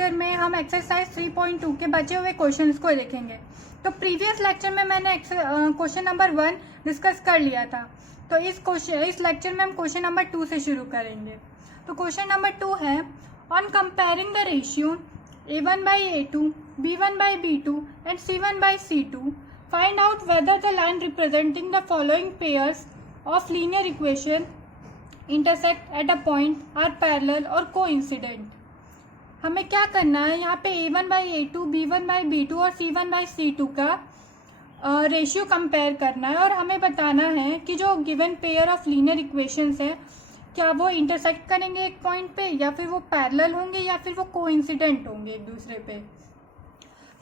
Lecture में हम exercise 3.2 के बचे हुए क्वेश्चंस को देखेंगे। तो प्रीवियस लेक्चर में मैंने क्वेश्चन नंबर 1 डिस्कस कर लिया था। तो इस लेक्चर में हम क्वेश्चन नंबर 2 से शुरू करेंगे। तो क्वेश्चन नंबर 2 है, on comparing the ratio a1/a2, b1/b2 and c1/c2, find out whether the line representing the following pairs of linear equation intersect at a point or parallel और coincident. हमें क्या करना है, यहाँ पे a1/a2, b1/b2 और c1/c2 का रेशियो कंपेयर करना है और हमें बताना है कि जो given pair of linear equations है क्या वो इंटरसेक्ट करेंगे एक पॉइंट पे, या फिर वो पैरेलल होंगे, या फिर वो कोइंसिडेंट होंगे एक दूसरे पे।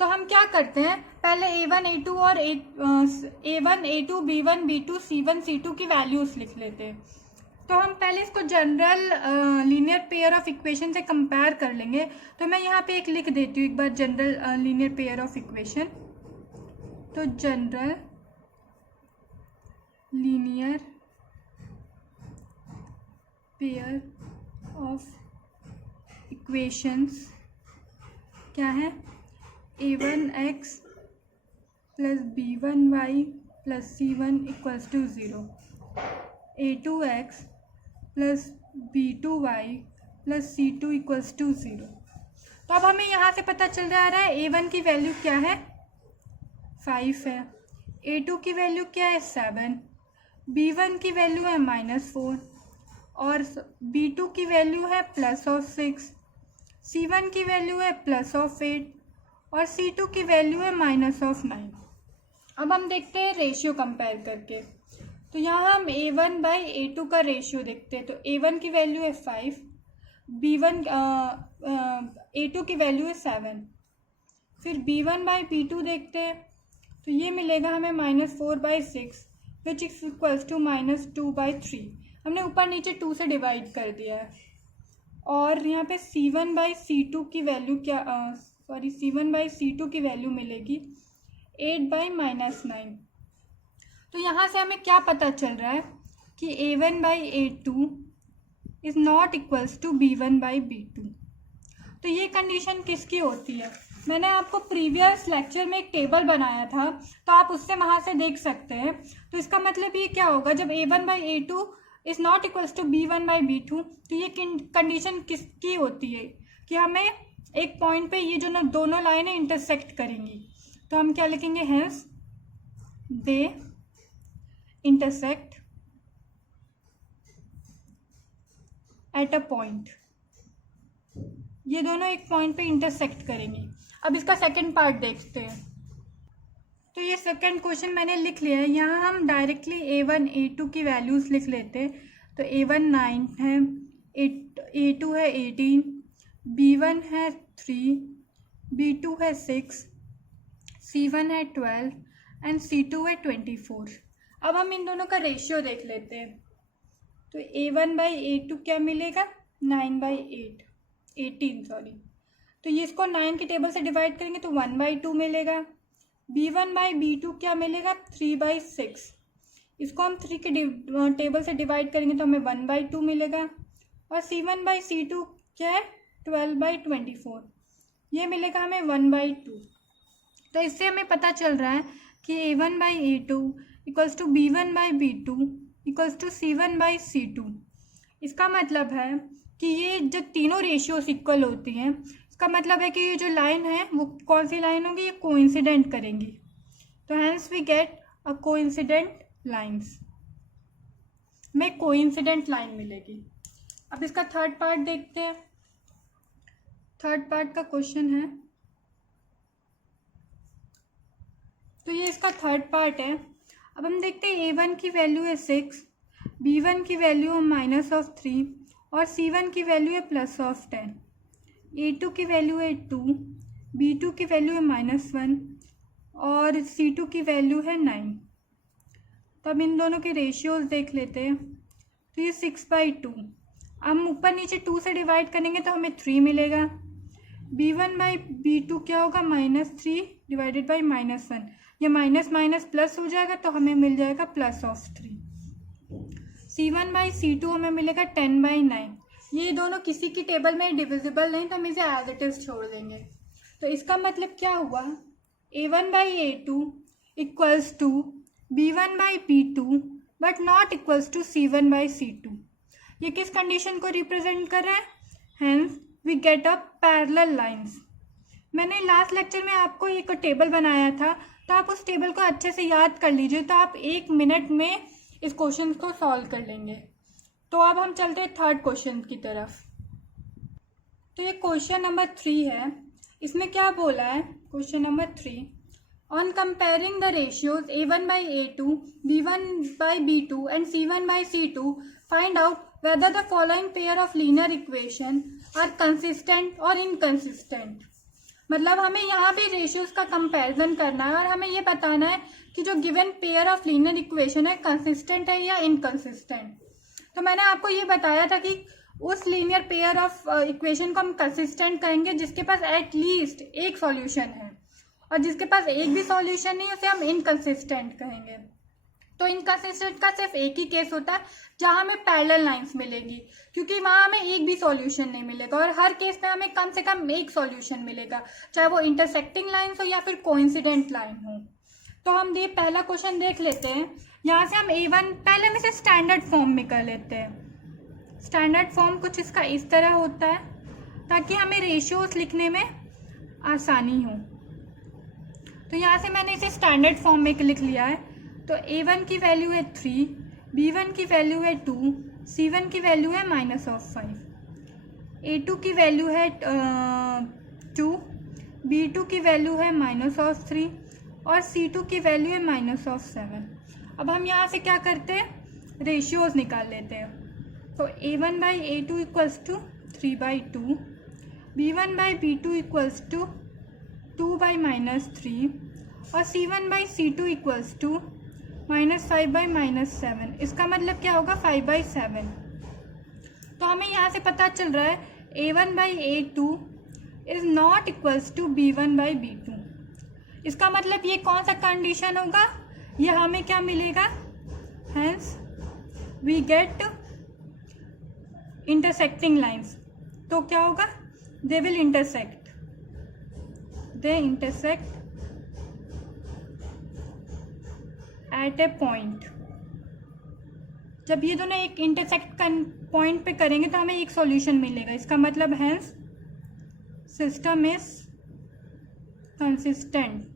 तो हम क्या करते हैं, पहले a1, a2 और a1, a2, b1, b2, c1, c2 की वैल्यूज लिख लेते हैं। तो हम पहले इसको general linear pair of equation से कंपेयर कर लेंगे। तो मैं यहाँ पे एक लिख देती हूँ एक बार, general linear pair of equation. तो general linear pair of equations क्या है, a1x plus b1y plus c1 equals to 0, a2x plus b2y plus c2 equals to 0। तो अब हमें यहाँ से पता चल जा रहा है a1 की वैल्यू क्या है, 5 है, a2 की वैल्यू क्या है, 7, b1 की वैल्यू है -4 और b2 की वैल्यू है +6, c1 की वैल्यू है +8 और c2 की वैल्यू है -9। अब हम देखते हैं रेशियो कंपेयर करके। तो यहाँ हम a1/a2 का रेशियो देखते हैं। तो a1 की वैल्यू है 5, a2 की वैल्यू है 7। फिर b1/b2 देखते हैं। तो ये मिलेगा हमें -4/6 विच इज इक्वल्स टू -2/3। हमने ऊपर नीचे 2 से डिवाइड कर दिया है। और यहाँ पे c1/c2 की वैल्यू क्या, c1/c2 की वैल्यू मिलेगी 8/-9। तो यहाँ से हमें क्या पता चल रहा है कि a1/a2 is not equals to b1/b2। तो ये कंडीशन किसकी होती है, मैंने आपको प्रीवियस लेक्चर में एक टेबल बनाया था, तो आप उससे वहाँ से देख सकते हैं। तो इसका मतलब ये क्या होगा, जब a1/a2 is not equals to b1/b2, तो ये कंडीशन किसकी होती है कि हमें एक पॉइंट पे ये जो दोनों लाइनें इंटरसेक्ट करेंगी। तो हम क्या लिखेंगे, hence they intersect at a point. ये दोनों एक पॉइंट पे इंटरसेक्ट करेंगी। अब इसका सेकंड पार्ट देखते हैं। तो ये सेकंड क्वेश्चन मैंने लिख लिया है। यहाँ हम डायरेक्टली a1, a2 की वैल्यूज लिख लेते हैं। तो a1 9 है, a2 है 18, b1 है 3, b2 है 6, c1 है 12 एंड c2 है 24। अब हम इन दोनों का रेशियो देख लेते हैं। तो a1/a2 क्या मिलेगा, 9/8, 18 सॉरी। तो ये इसको 9 की टेबल से डिवाइड करेंगे तो 1/2 मिलेगा। b1/b2 क्या मिलेगा, 3/6। इसको हम 3 के टेबल से डिवाइड करेंगे तो हमें 1/2 मिलेगा। और c1/c2 क्या है, 12/24। ये मिलेगा हमें 1/2। तो इससे हमें पता चल रहा है कि a1/a2 equals to b1/b2 equals to c1/c2। इसका मतलब है कि ये जो तीनों रेशियोस इक्वल होती हैं, इसका मतलब है कि ये जो लाइन है वो कौन सी लाइन होगी, ये कोइंसिडेंट करेंगी। तो hence we get a coincident lines, में कोइंसिडेंट लाइन मिलेगी। अब इसका थर्ड पार्ट देखते हैं। थर्ड पार्ट का क्वेश्चन है, तो ये इसका थर्ड पार्ट है। अब हम देखते हैं a1 की वैल्यू है 6, b1 की वैल्यू है -3 और c1 की वैल्यू है +10, a2 की वैल्यू है 2, b2 की वैल्यू है -1 और c2 की वैल्यू है 9। तो अब इन दोनों के रेशियोज देख लेते हैं। तो ये 6/2, हम ऊपर नीचे 2 से डिवाइड करेंगे तो हमें 3 मिलेगा। b1/b2 क्या होगा, -3 डिवाइडेड बाई -1, ये माइनस माइनस प्लस हो जाएगा तो हमें मिल जाएगा +3। c1/c2 हमें मिलेगा 10/9। ये दोनों किसी की टेबल में डिविजिबल नहीं, तो हम इसे एज इट इज छोड़ देंगे। तो इसका मतलब क्या हुआ, A1/A2 equals to B1/B2 but not equals to C1/C2। ये किस कंडीशन को रिप्रेजेंट कर रहा है, hence we get a parallel lines. मैंने लास्ट लेक्चर में आपको एक टेबल बनाया था, तो आप उस टेबल को अच्छे से याद कर लीजिए, तो आप 1 मिनट में इस क्वेश्चन को सॉल्व कर लेंगे। तो अब हम चलते हैं थर्ड क्वेश्चन की तरफ। तो ये क्वेश्चन नंबर 3 है। इसमें क्या बोला है, question number 3, on comparing the ratios A1/A2, B1/B2 and C1/C2 find out whether the following pair of linear equation are consistent or inconsistent। मतलब हमें यहाँ पे रेशियोज का कंपैरिजन करना है और हमें ये बताना है कि जो given pair of linear equation है कंसिस्टेंट है या इनकंसिस्टेंट। तो मैंने आपको ये बताया था कि उस लीनियर पेयर ऑफ इक्वेशन को हम कंसिस्टेंट कहेंगे जिसके पास एटलीस्ट एक सॉल्यूशन है, और जिसके पास एक भी सॉल्यूशन नहीं उसे हम इनकंसिस्टेंट कहेंगे। तो इनकंसिस्टेंट का सिर्फ एक ही केस होता है जहां हमें पैरेलल लाइंस मिलेगी, क्योंकि वहां हमें एक भी सॉल्यूशन नहीं मिलेगा, और हर केस में हमें कम से कम एक सॉल्यूशन मिलेगा, चाहे वो इंटरसेक्टिंग लाइंस हो या फिर कोइंसिडेंट लाइन हो। तो हम ये पहला क्वेश्चन देख लेते हैं। यहाँ से हम A1 पहले हम इसे स्टैंडर्ड फॉर्म में कर लेते हैं। स्टैंडर्ड फॉर्म कुछ इसका इस तरह होता है ताकि हमें रेशियोज लिखने में आसानी हो। तो यहाँ से मैंने इसे स्टैंडर्ड फॉर्म में लिख लिया है। तो A1 की वैल्यू है 3, B1 की वैल्यू है 2, C1 की वैल्यू है -5, A2 की वैल्यू है 2, B2 की वैल्यू है -3 और C2 की वैल्यू है -7। अब हम यहाँ से क्या करते हैं, रेशियोज निकाल लेते हैं। तो A1/A2 equals to 3/2, B1/B2 equals to 2/-3 और C1/C2 इक्वल्स टू -5/-7। इसका मतलब क्या होगा, 5/7। तो हमें यहाँ से पता चल रहा है A1/A2 is not equals to B1/B2। इसका मतलब ये कौन सा कंडीशन होगा, ये हमें क्या मिलेगा, hence we get intersecting lines. तो क्या होगा, they will intersect, they intersect at a point. जब ये दोनों एक इंटरसेक्ट पॉइंट पे करेंगे तो हमें एक सॉल्यूशन मिलेगा। इसका मतलब है सिस्टम इज कंसिस्टेंट।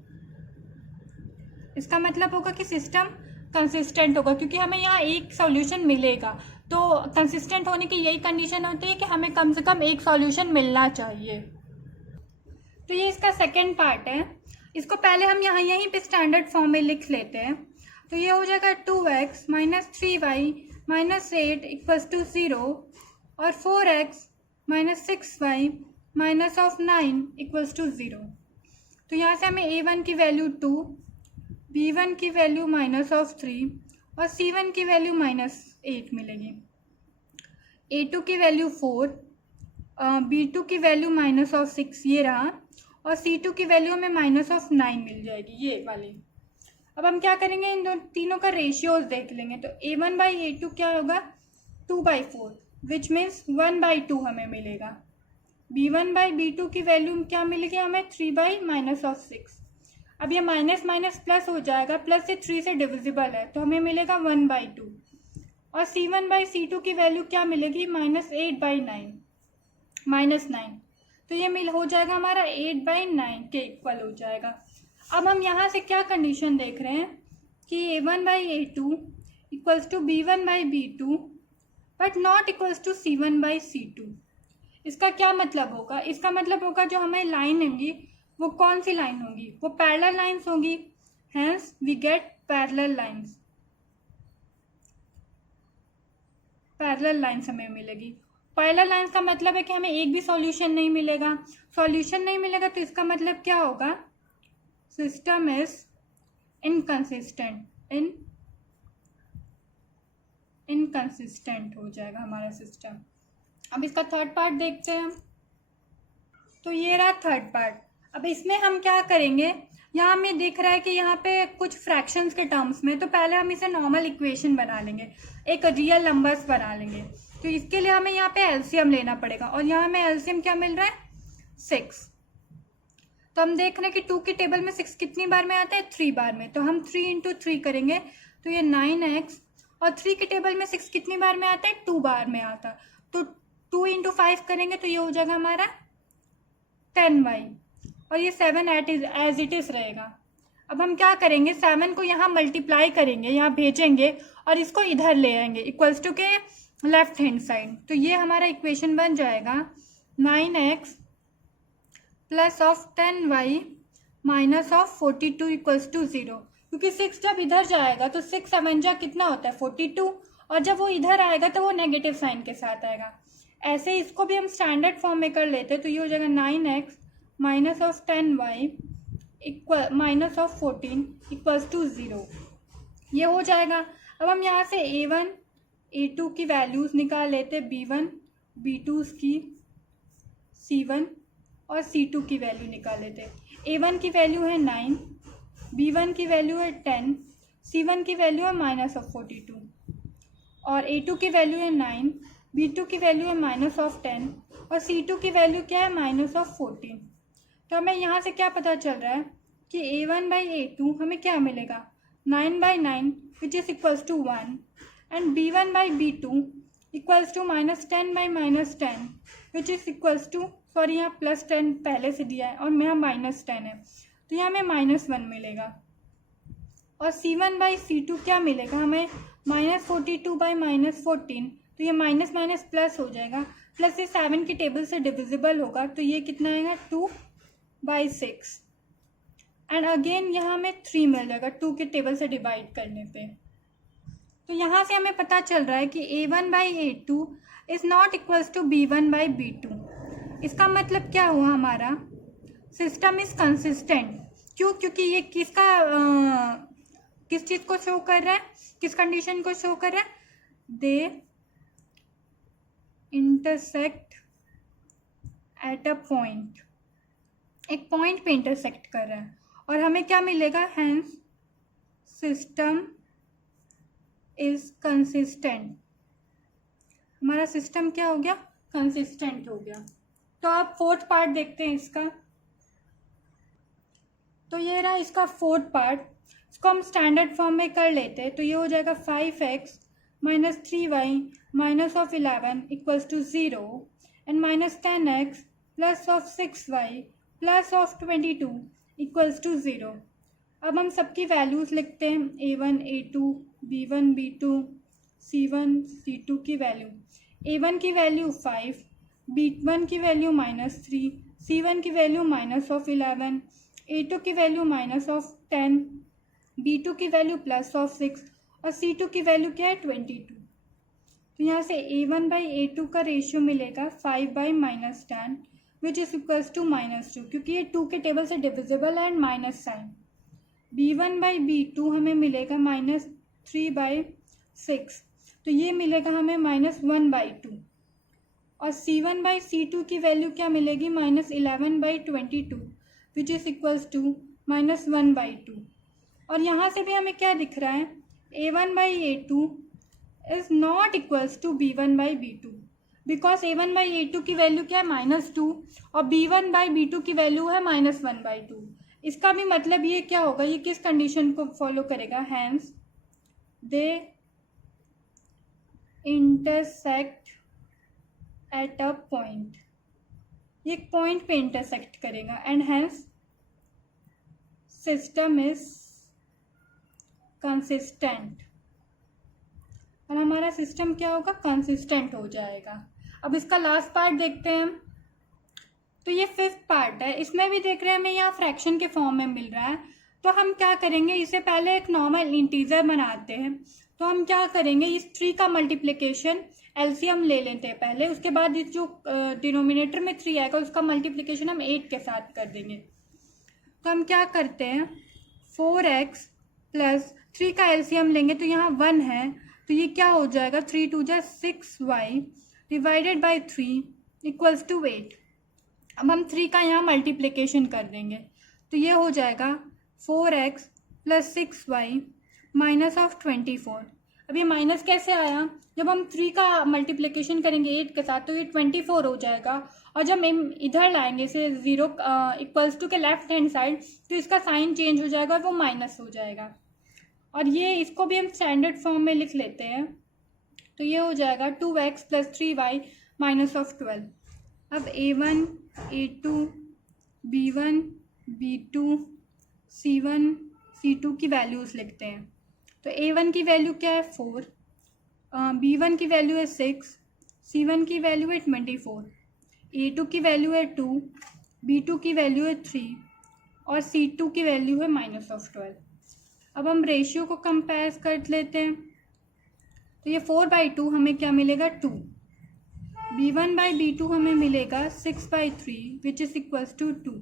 इसका मतलब होगा कि सिस्टम कंसिस्टेंट होगा, क्योंकि हमें यहाँ एक सॉल्यूशन मिलेगा। तो कंसिस्टेंट होने की यही कंडीशन होती है कि हमें कम से कम एक सॉल्यूशन मिलना चाहिए। तो ये इसका सेकेंड पार्ट है। इसको पहले हम यहीं पे स्टैंडर्ड फॉर्म में लिख लेते हैं। तो ये हो जाएगा 2x - 3y - 8 इक्वल्स टू 0 और 4x - 6y - 9 इक्वल्स टू 0। तो यहाँ से हमें A1 की वैल्यू 2, B1 की वैल्यू -3 और C1 की वैल्यू -8 मिलेगी। A2 की वैल्यू 4, B2 की वैल्यू -6 ये रहा, और C2 की वैल्यू हमें -9 मिल जाएगी, ये वाली। अब हम क्या करेंगे, इन तीनों का रेशियोज देख लेंगे। तो A1/A2 क्या होगा, 2/4 विच मीन्स 1/2 हमें मिलेगा। B1/B2 की वैल्यू क्या मिलेगी हमें, 3/-6। अब ये माइनस माइनस प्लस हो जाएगा, प्लस से 3 से डिविजिबल है तो हमें मिलेगा 1/2। और C1/C2 की वैल्यू क्या मिलेगी, -8/9, -9। तो ये हो जाएगा हमारा 8/9 के इक्वल हो जाएगा। अब हम यहाँ से क्या कंडीशन देख रहे हैं कि A1/A2 equals to B1/B2 but not equals to C1/C2। इसका क्या मतलब होगा, इसका मतलब होगा जो हमें लाइन होंगी वो कौन सी लाइन होगी, वो पैरेलल लाइंस होंगी। Hence we get parallel lines, parallel lines हमें मिलेगी। पैरेलल लाइंस का मतलब है कि हमें एक भी सॉल्यूशन नहीं मिलेगा। सॉल्यूशन नहीं मिलेगा तो इसका मतलब क्या होगा, सिस्टम इज इनकंसिस्टेंट, इनकंसिस्टेंट हो जाएगा हमारा सिस्टम। अब इसका थर्ड पार्ट देखते हैं हम। तो ये रहा थर्ड पार्ट। अब इसमें हम क्या करेंगे, यहाँ हमें दिख रहा है कि यहाँ पे कुछ फ्रैक्शंस के टर्म्स में, तो पहले हम इसे नॉर्मल इक्वेशन बना लेंगे, एक रियल नंबर्स बना लेंगे। तो इसके लिए हमें यहाँ पे एलसीएम लेना पड़ेगा और यहाँ हमें एलसीएम क्या मिल रहा है 6। तो हम देख रहे हैं कि 2 के टेबल में 6 कितनी बार में आता है 3 बार में, तो हम 3 × 3 करेंगे तो ये 9x, और 3 के टेबल में 6 कितनी बार में आता है 2 बार में आता, तो 2 × 5 करेंगे तो ये हो जाएगा हमारा 10y, और ये 7 एज इट इज रहेगा। अब हम क्या करेंगे 7 को यहाँ मल्टीप्लाई करेंगे, यहाँ भेजेंगे और इसको इधर ले आएंगे इक्वल्स टू के लेफ्ट हैंड साइड, तो ये हमारा इक्वेशन बन जाएगा 9x plus of 10y minus of 42 equals to 0, क्योंकि 6 जब इधर जाएगा तो 6 7 जा कितना होता है 42, और जब वो इधर आएगा तो वो नेगेटिव साइन के साथ आएगा। ऐसे इसको भी हम स्टैंडर्ड फॉर्म में कर लेते हैं, तो ये हो जाएगा 9x minus of 10y equal minus of 14 equals to 0, ये हो जाएगा। अब हम यहाँ से a1 a2 की वैल्यूज़ निकाल लेते, b1 b2 की, c1 और c2 की वैल्यू निकाल लेते। a1 की वैल्यू है 9, b1 की वैल्यू है 10, c1 की वैल्यू है माइनस ऑफ 42, और a2 की वैल्यू है 9, b2 की वैल्यू है माइनस ऑफ 10, और c2 की वैल्यू क्या है माइनस ऑफ 14। तो हमें यहाँ से क्या पता चल रहा है कि a1/a2 हमें क्या मिलेगा 9/9 which is equals to 1, and b1/b2 equals to -10/-10 which is equals to, sorry यहाँ +10 पहले से दिया है और यहाँ -10 है, तो यहाँ हमें -1 मिलेगा। और c1/c2 क्या मिलेगा हमें -42/-14, तो ये माइनस माइनस प्लस हो जाएगा, प्लस ये 7 की टेबल से डिविजिबल होगा, तो ये कितना आएगा 2/6, एंड अगेन यहाँ हमें 3 मिल जाएगा 2 के टेबल से डिवाइड करने पे। तो यहाँ से हमें पता चल रहा है कि a1/a2 is not equals to b1/b2। इसका मतलब क्या हुआ हमारा सिस्टम इज़ कंसिस्टेंट। क्यों? क्योंकि ये किसका किस चीज़ को शो कर रहा है, किस कंडीशन को शो कर रहा है, दे इंटरसेक्ट एट अ पॉइंट, एक पॉइंट पे इंटरसेक्ट कर रहा है, और हमें क्या मिलेगा हैंस सिस्टम इज कंसिस्टेंट। हमारा सिस्टम क्या हो गया कंसिस्टेंट हो गया। तो आप 4th पार्ट देखते हैं इसका। तो ये रहा इसका 4th पार्ट, इसको हम स्टैंडर्ड फॉर्म में कर लेते हैं, तो ये हो जाएगा 5x minus 3y minus of 11 equals to 0, and minus 10x plus of 6y plus of 22 equals to 0। अब हम सबकी वैल्यूज़ लिखते हैं, a1 a2 b1 b2 c1 c2 की वैल्यू। a1 की वैल्यू 5, b1 की वैल्यू -3, c1 की वैल्यू माइनस ऑफ 11, a2 की वैल्यू माइनस ऑफ 10, b2 की वैल्यू प्लस ऑफ 6, और c2 की वैल्यू क्या है 22। तो यहाँ से a1/a2 का रेशियो मिलेगा 5/-10 विच इज इक्वल्स टू -2, क्योंकि ये 2 के टेबल से डिविजिबल है एंड माइनस साइन। b1/b2 हमें मिलेगा -3/6, तो ये मिलेगा हमें -1/2, और c1/c2 की वैल्यू क्या मिलेगी -11/22 विच इज इक्वल्स टू -1/2। और यहाँ से भी हमें क्या दिख रहा है a1/a2 is not equals to b1/b2, because a1/a2 की वैल्यू क्या है -2 और b1/b2 की वैल्यू है -1/2। इसका भी मतलब ये क्या होगा, ये किस कंडीशन को फॉलो करेगा, hence they intersect at a point, ये एक पॉइंट पे इंटरसेक्ट करेगा, and hence system is consistent, और हमारा सिस्टम क्या होगा कंसिस्टेंट हो जाएगा। अब इसका लास्ट पार्ट देखते हैं। तो ये 5th पार्ट है, इसमें भी देख रहे हैं हमें यहाँ फ्रैक्शन के फॉर्म में मिल रहा है। तो हम क्या करेंगे, इससे पहले एक नॉर्मल इंटीजर बनाते हैं। तो हम क्या करेंगे, इस 3 का मल्टीप्लिकेशन एलसीएम ले लेते हैं पहले, उसके बाद इस जो डिनोमिनेटर में 3 आएगा उसका मल्टीप्लिकेशन हम 8 के साथ कर देंगे। तो हम क्या करते हैं 4x प्लस 3 का एलसीएम लेंगे, तो यहाँ 1 है, तो ये क्या हो जाएगा 3 2 जा 6y divided by 3 equals to 8। अब हम 3 का यहाँ मल्टीप्लिकेशन कर देंगे, तो ये हो जाएगा 4x plus 6y minus of 24। अब ये माइनस कैसे आया, जब हम 3 का मल्टीप्लिकेशन करेंगे 8 के साथ तो ये 24 हो जाएगा, और जब हम इधर लाएंगे इसे 0 इक्वल्स टू के लेफ्ट हैंड साइड तो इसका साइन चेंज हो जाएगा और वो माइनस हो जाएगा। और ये इसको भी हम स्टैंडर्ड फॉर्म में लिख लेते हैं, तो ये हो जाएगा 2x + 3y -12। अब a1 a2 b1 b2 c1 c2 की वैल्यूज़ लिखते हैं। तो a1 की वैल्यू क्या है 4, b1 की वैल्यू है 6, c1 की वैल्यू है 24, a2 की वैल्यू है 2, b2 की वैल्यू है 3 और c2 की वैल्यू है -12। अब हम रेशियो को कंपेयर कर लेते हैं, तो ये 4/2 हमें क्या मिलेगा 2, b1/b2 हमें मिलेगा 6/3 विच इज़ इक्वल्स टू 2,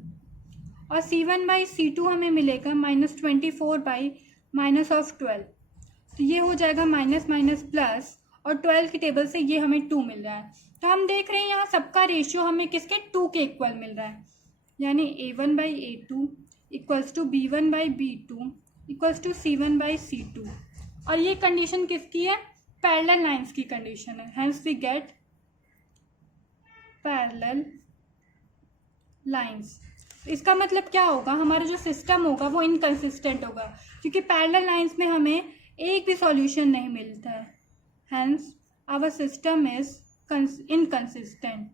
और c1/c2 हमें मिलेगा -24/-12। तो ये हो जाएगा माइनस माइनस प्लस, और 12 की टेबल से ये हमें 2 मिल रहा है। तो हम देख रहे हैं यहाँ सबका रेशियो हमें किसके 2 के इक्वल मिल रहा है, यानी a1/a2 equals to b1/b2 equals to c1/c2। और ये कंडीशन किसकी है, पैरेलल लाइंस की कंडीशन है, hence we get parallel lines. इसका मतलब क्या होगा, हमारा जो सिस्टम होगा वो इनकंसिस्टेंट होगा, क्योंकि पैरेलल लाइंस में हमें एक भी सॉल्यूशन नहीं मिलता है, hence our system is inconsistent.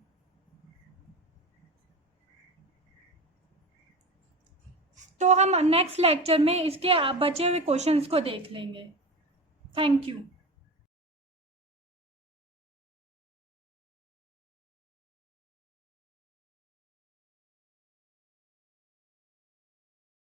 तो हम नेक्स्ट लेक्चर में इसके बचे हुए क्वेश्चंस को देख लेंगे। Thank you.